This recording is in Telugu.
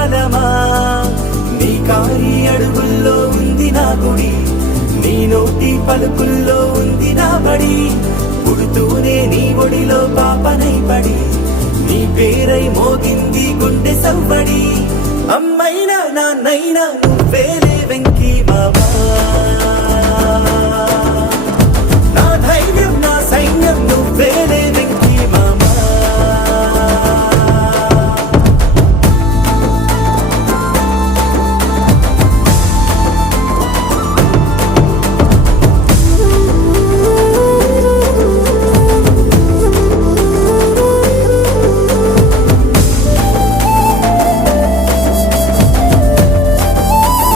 కాలమా నీ కాలి అడుగుల్లో ఉంది నా గుడి నీ నోటి పలుకుల్లో ఉంది నా బడి పుడుతూనే నీ ఒడిలో పాపనై పడి నీ పేరై మోగింది గుండె సవ్వడి అమ్మైనా నాన్నైనా నువ్వేలే వెంకీ బాబా